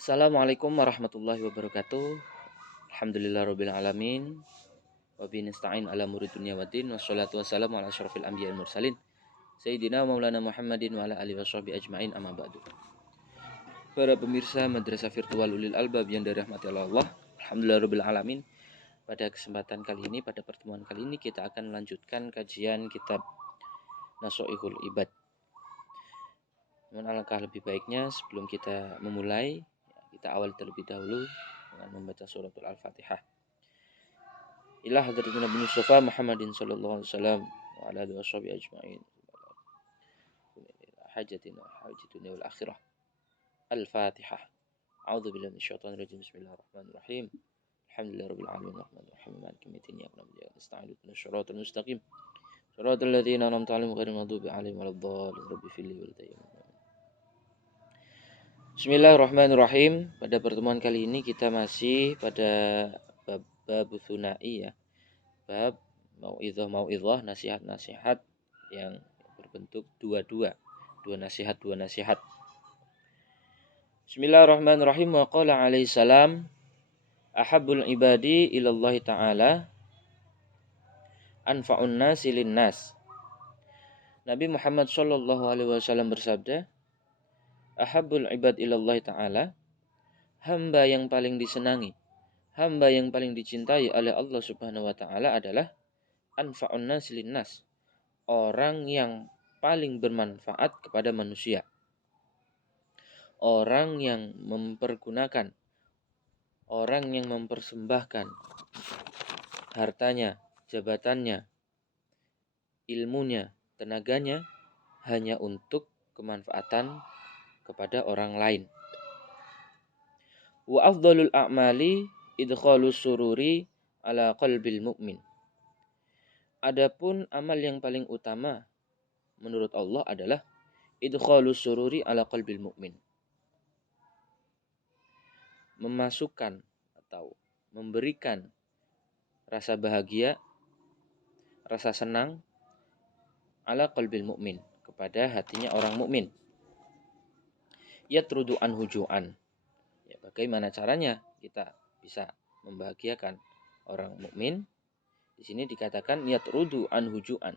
Assalamualaikum warahmatullahi wabarakatuh. Alhamdulillahirabbil alamin. Wa bihi nasta'in ala umuri dunya waddin. Wassalatu wassalamu ala asyrofil anbiya'i wal mursalin. Sayyidina wa maulana Muhammadin wa ala alihi washabihi ajmain, amma ba'du. Para pemirsa Madrasah Virtual Ulil Albab yang dirahmati Allah, alhamdulillahirabbil alamin. Pada kesempatan kali ini, pada pertemuan kali ini kita akan melanjutkan kajian kitab Nasha'ihul Ibad. Namun alangkah lebih baiknya sebelum kita memulai, kita awal terlebih dahulu dengan membaca suratul Al-Fatihah. Ila hadratin Nabi Mustafa Muhammadin sallallahu alaihi wasallam wa ala alihi washabihi ajmain. Hajatina hajatuna wal akhirah. Al-Fatihah. A'udzu billahi minasyaitonir rajim. Bismillahirrahmanirrahim. Alhamdulillahirabbil alamin arrahmanir rahim maliki yaumiddin iyyaka na'budu wa iyyaka nasta'in ihdinas siratal mustaqim. Siratal ladzina an'amta 'alaihim ghairil maghdubi 'alaihim waladdallin. Rabbi fili wal tayammum. Bismillahirrahmanirrahim. Pada pertemuan kali ini kita masih pada bab tsunai ya. Bab mau'izah, nasihat-nasihat yang berbentuk dua nasihat. Bismillahirrahmanirrahim. Wa qala alaihi salam ahabbul ibadi ilallahi ta'ala anfa'un nasi linnas. Nabi Muhammad sallallahu alaihi wasallam bersabda, ahabbul ibad ilallahi ta'ala, hamba yang paling disenangi, hamba yang paling dicintai oleh Allah Subhanahu wa taala adalah anfa'un nasi linnas, orang yang paling bermanfaat kepada manusia. Orang yang mempergunakan, orang yang mempersembahkan hartanya, jabatannya, ilmunya, tenaganya hanya untuk kemanfaatan kepada orang lain. Wa afdhalul a'mali idkhalus sururi ala qalbil mu'min. Adapun amal yang paling utama menurut Allah adalah idkhalus sururi ala qalbil mu'min. Memasukkan atau memberikan rasa bahagia, rasa senang ala qalbil mu'min, kepada hatinya orang mukmin. Yatrudu anhu ju'an. Ya, bagaimana caranya kita bisa membahagiakan orang mukmin? Di sini dikatakan yatrudu anhu ju'an,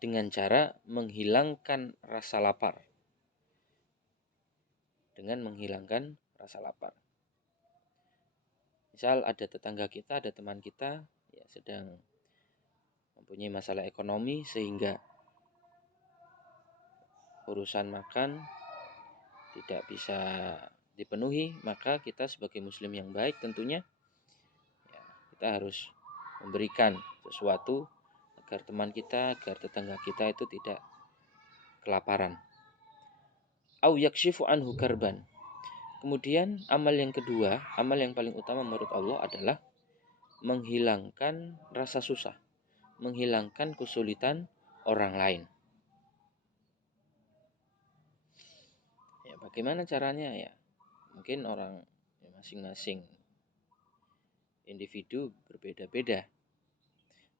dengan cara menghilangkan rasa lapar. Dengan menghilangkan rasa lapar. Misal ada tetangga kita, ada teman kita ya, sedang mempunyai masalah ekonomi sehingga urusan makan tidak bisa dipenuhi, maka kita sebagai muslim yang baik tentunya ya, kita harus memberikan sesuatu agar teman kita, agar tetangga kita itu tidak kelaparan. Au yakshifu anhu karban. Kemudian amal yang kedua, amal yang paling utama menurut Allah adalah menghilangkan rasa susah, menghilangkan kesulitan orang lain. Ya, bagaimana caranya ya? Mungkin orang ya, masing-masing individu berbeda-beda.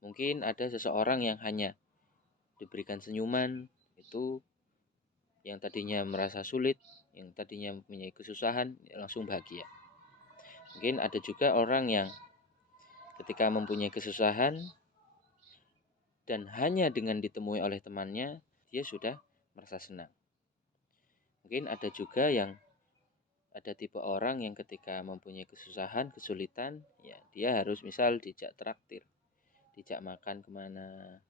Mungkin ada seseorang yang hanya diberikan senyuman, itu yang tadinya merasa sulit, yang tadinya mempunyai kesusahan, langsung bahagia. Mungkin ada juga orang yang ketika mempunyai kesusahan dan hanya dengan ditemui oleh temannya, dia sudah merasa senang. Mungkin ada juga yang ada tipe orang yang ketika mempunyai kesusahan, kesulitan, ya dia harus misal dijak traktir, dijak makan kemana.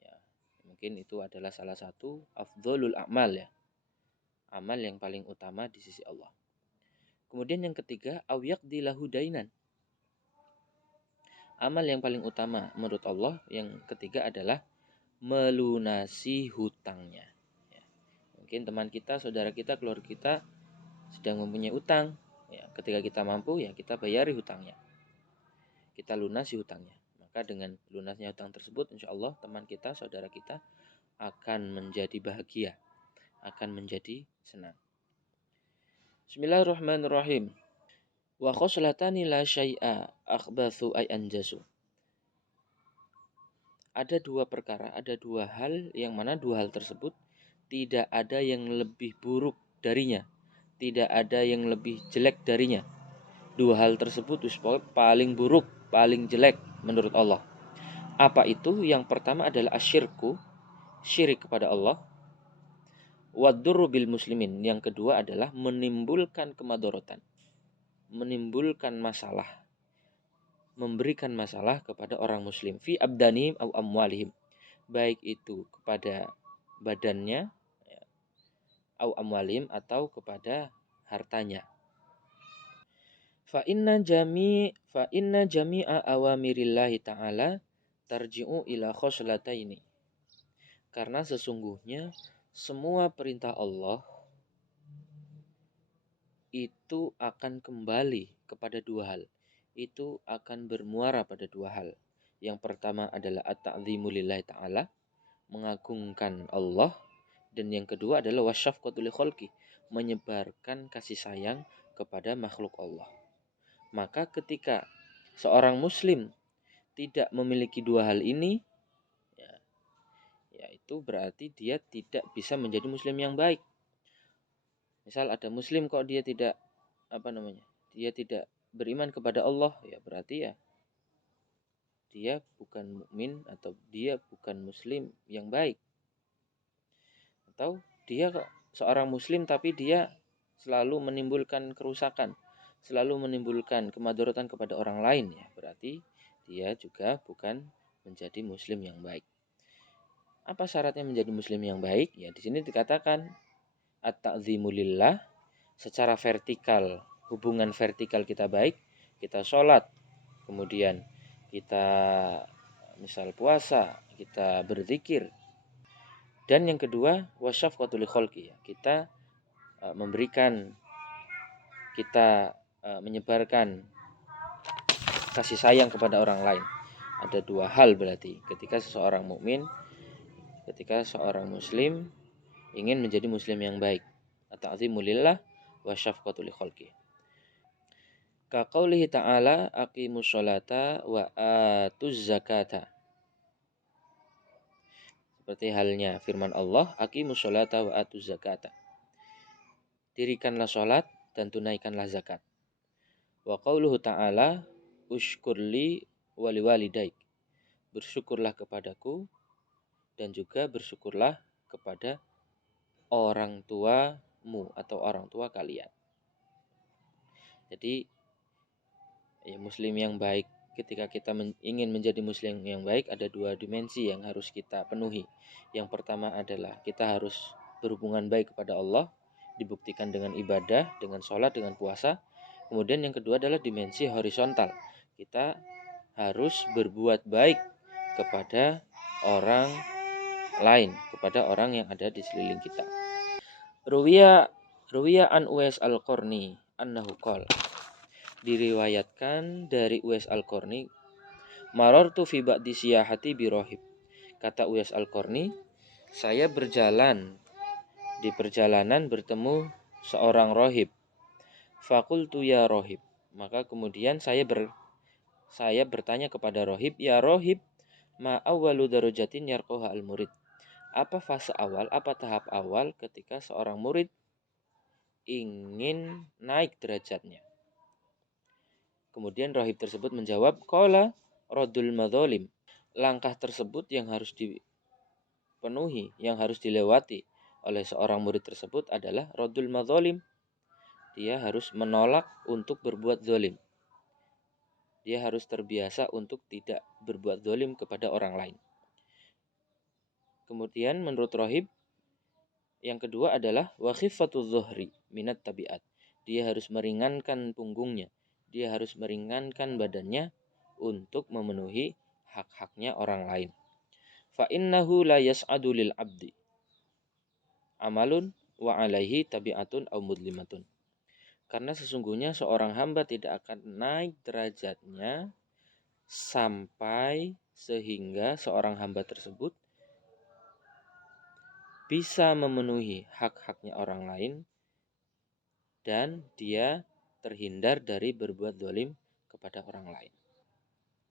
Ya, mungkin itu adalah salah satu afdholul a'mal ya, amal yang paling utama di sisi Allah. Kemudian yang ketiga, awyaqdi lahu dainan. Amal yang paling utama menurut Allah yang ketiga adalah melunasi hutangnya. Ya. Mungkin teman kita, saudara kita, keluarga kita sedang mempunyai utang. Ya, ketika kita mampu, ya kita bayari hutangnya. Kita lunasi hutangnya. Maka dengan lunasnya hutang tersebut, insya Allah teman kita, saudara kita akan menjadi bahagia, akan menjadi senang. Bismillahirrahmanirrahim. Wa khoslatani la syai'a akhbathu ay anjasu. Ada dua perkara, ada dua hal yang mana dua hal tersebut tidak ada yang lebih buruk darinya, tidak ada yang lebih jelek darinya. Dua hal tersebut paling buruk, paling jelek menurut Allah. Apa itu? Yang pertama adalah asyirku, syirik kepada Allah. Wadurru bil muslimin. Yang kedua adalah menimbulkan kemadorotan, menimbulkan masalah, memberikan masalah kepada orang muslim. Fi abdanihim au amwalihim. Baik itu kepada badannya, au amwalihim, atau kepada hartanya. Fa inna jami'a awamirillahi ta'ala tarji'u ila khoslataini. Karena sesungguhnya semua perintah Allah itu akan kembali kepada dua hal. Itu akan bermuara pada dua hal. Yang pertama adalah at-ta'zimu lillahi ta'ala, mengagungkan Allah. Dan yang kedua adalah wasyafqatu li khalqi, menyebarkan kasih sayang kepada makhluk Allah. Maka ketika seorang muslim tidak memiliki dua hal ini, ya itu berarti dia tidak bisa menjadi muslim yang baik. Misal ada muslim kok dia tidak dia tidak beriman kepada Allah, ya berarti ya dia bukan mukmin atau dia bukan muslim yang baik. Atau dia kok seorang muslim tapi dia selalu menimbulkan kerusakan, selalu menimbulkan kemadharatan kepada orang lain, ya berarti dia juga bukan menjadi muslim yang baik. Apa syaratnya menjadi muslim yang baik? Ya di sini dikatakan at-ta'zimu lillah, secara vertikal, hubungan vertikal kita baik, kita sholat, kemudian kita misal puasa, kita berzikir. Dan yang kedua, wasyafqatu li khalqi, kita memberikan, kita menyebarkan kasih sayang kepada orang lain. Ada dua hal berarti ketika seseorang mukmin, ketika seorang muslim ingin menjadi muslim yang baik. At-ta'zimu lillah wa syafqatu li khalqi. Ka qaulihi ta'ala aqimus sholata wa atuz zakata. Seperti halnya firman Allah, aqimus sholata wa atuz zakata. Dirikanlah sholat dan tunaikanlah zakat. Wa qauluhu ta'ala ushkurli wali walidaik. Bersyukurlah kepadaku dan juga bersyukurlah kepada orang tuamu atau orang tua kalian. Jadi ya, muslim yang baik, ketika kita ingin menjadi muslim yang baik, ada dua dimensi yang harus kita penuhi. Yang pertama adalah kita harus berhubungan baik kepada Allah, dibuktikan dengan ibadah, dengan sholat, dengan puasa. Kemudian yang kedua adalah dimensi horizontal. Kita harus berbuat baik kepada orang lain, kepada orang yang ada di sekeliling kita. Ruwiya an Uwais al-Qarni annahu qala. Diriwayatkan dari Uwais al-Qarni, marartu fi ba'di siyahati bi rohib. Kata Uwais al-Qarni, saya berjalan di perjalanan bertemu seorang rohib. Fakultu ya rohib. Maka kemudian saya bertanya kepada rohib, ya rohib, ma awwalu darajatin yarqaha al-murid. Apa fase awal, apa tahap awal ketika seorang murid ingin naik derajatnya? Kemudian rohib tersebut menjawab, qala radul madzalim. Langkah tersebut yang harus dipenuhi, yang harus dilewati oleh seorang murid tersebut adalah radul madzalim. Dia harus menolak untuk berbuat zalim. Dia harus terbiasa untuk tidak berbuat zalim kepada orang lain. Kemudian menurut rohib, yang kedua adalah wa khifatuz zuhri minat tabiat. Dia harus meringankan punggungnya. Dia harus meringankan badannya untuk memenuhi hak-haknya orang lain. Fa innahu la yas'adu lil abdi amalun wa alaihi tabi'atun aw mudlimatun. Karena sesungguhnya seorang hamba tidak akan naik derajatnya sampai sehingga seorang hamba tersebut bisa memenuhi hak-haknya orang lain dan dia terhindar dari berbuat zalim kepada orang lain.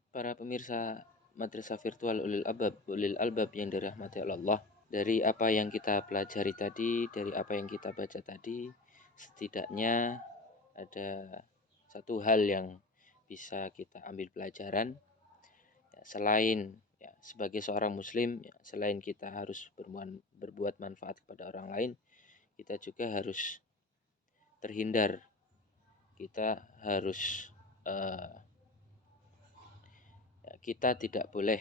Para pemirsa Madrasah Virtual Ulil Albab yang dirahmati Allah, Dari apa yang kita pelajari tadi, dari apa yang kita baca tadi, setidaknya ada satu hal yang bisa kita ambil pelajaran, ya, selain ya, sebagai seorang muslim, ya, selain kita harus berbuat manfaat kepada orang lain, kita juga harus terhindar, kita harus kita tidak boleh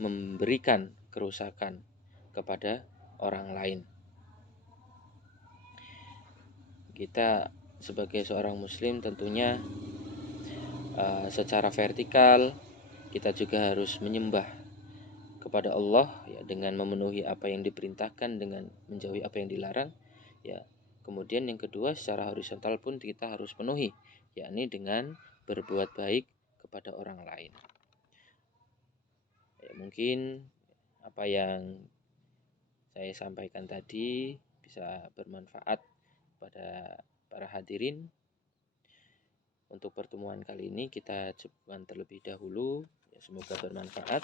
memberikan kerusakan kepada orang lain. Kita sebagai seorang muslim tentunya secara vertikal kita juga harus menyembah kepada Allah, ya, dengan memenuhi apa yang diperintahkan, dengan menjauhi apa yang dilarang, ya. Kemudian yang kedua, secara horizontal pun kita harus penuhi, yakni dengan berbuat baik kepada orang lain. Ya, mungkin apa yang saya sampaikan tadi bisa bermanfaat pada para hadirin. Untuk pertemuan kali ini kita cukupkan terlebih dahulu, ya, semoga bermanfaat.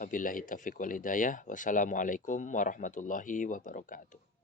Wabillahi taufiq wal hidayah. Wassalamualaikum warahmatullahi wabarakatuh.